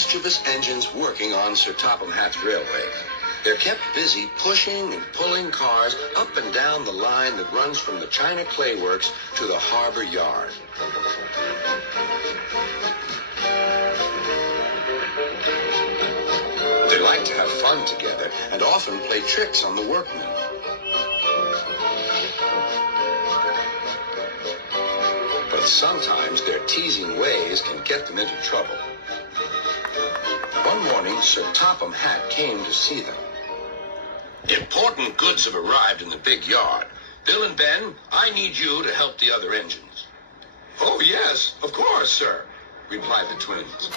mischievous engines working on Sir Topham Hatt's railway. They're kept busy pushing and pulling cars up and down the line that runs from the China Clay Works to the harbor yard. They like to have fun together and often play tricks on the workmen. But sometimes their teasing ways can get them into trouble. One morning, Sir Topham Hatt came to see them. Important goods have arrived in the big yard. Bill and Ben, I need you to help the other engines. Oh, yes, of course, sir, replied the twins.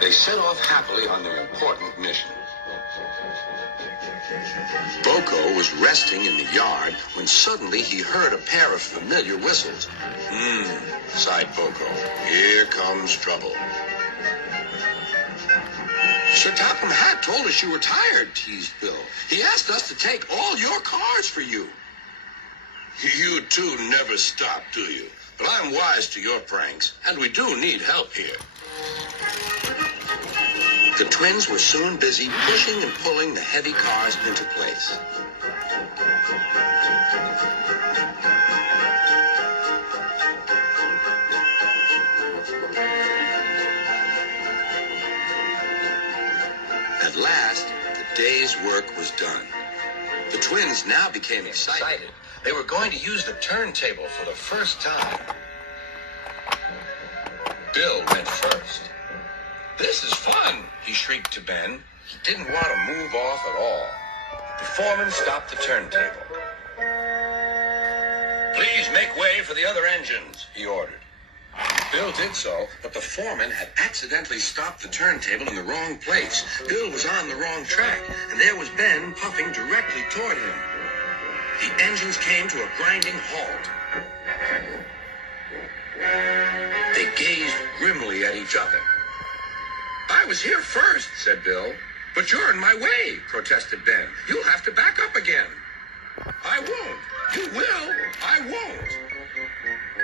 They set off happily on their important mission. Boko was resting in the yard when suddenly he heard a pair of familiar whistles. Sighed Boko. Here comes trouble. Sir Topham Hatt told us you were tired, teased Bill. He asked us to take all your cars for you. You two never stop, do you? But I'm wise to your pranks, and we do need help here. The twins were soon busy pushing and pulling the heavy cars into place. At last, the day's work was done. The twins now became excited. They were going to use the turntable for the first time. Bill went first. This is fun, he shrieked to Ben. He didn't want to move off at all. The foreman stopped the turntable. Please make way for the other engines, he ordered. Bill did so, but the foreman had accidentally stopped the turntable in the wrong place. Bill was on the wrong track, and there was Ben puffing directly toward him. The engines came to a grinding halt. They gazed grimly at each other. I was here first, said Bill. But you're in my way, protested Ben. You'll have to back up again. I won't. You will. I won't.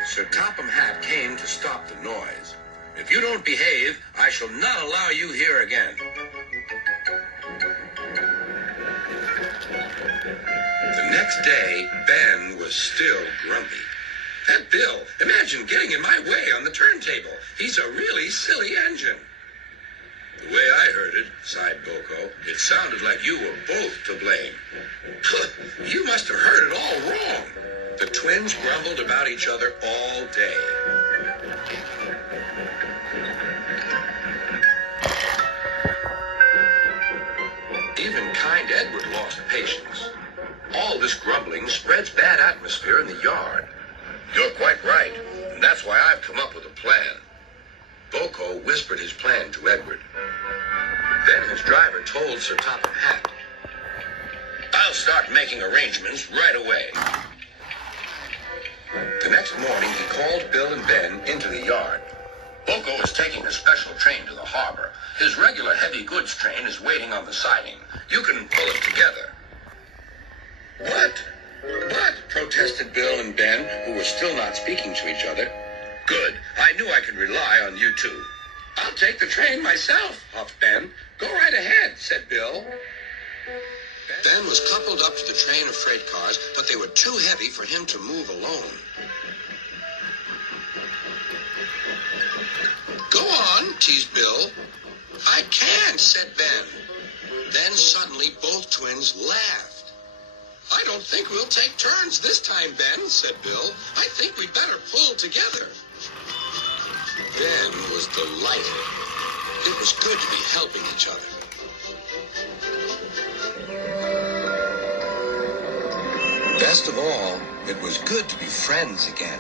Sir Topham Hatt came to stop the noise. If you don't behave, I shall not allow you here again. The next day, Ben was still grumpy. That Bill, imagine getting in my way on the turntable. He's a really silly engine. The way I heard it, sighed Boko, it sounded like you were both to blame. You must have heard it all wrong. The twins grumbled about each other all day. Even kind Edward lost patience. All this grumbling spreads bad atmosphere in the yard. You're quite right, and that's why I've come up with a plan. Boko whispered his plan to Edward. Then his driver told Sir Topham Hatt, I'll start making arrangements right away. The next morning, he called Bill and Ben into the yard. Boko is taking a special train to the harbor. His regular heavy goods train is waiting on the siding. You can pull it together. What? But, protested Bill and Ben, who were still not speaking to each other. Good. I knew I could rely on you two. I'll take the train myself, huffed Ben. Go right ahead, said Bill. Ben was coupled up to the train of freight cars, but they were too heavy for him to move alone. Go on, teased Bill. I can't, said Ben. Then suddenly both twins laughed. I don't think we'll take turns this time, Ben, said Bill. I think we'd better pull together. Ben was delighted. It was good to be helping each other. Best of all, it was good to be friends again.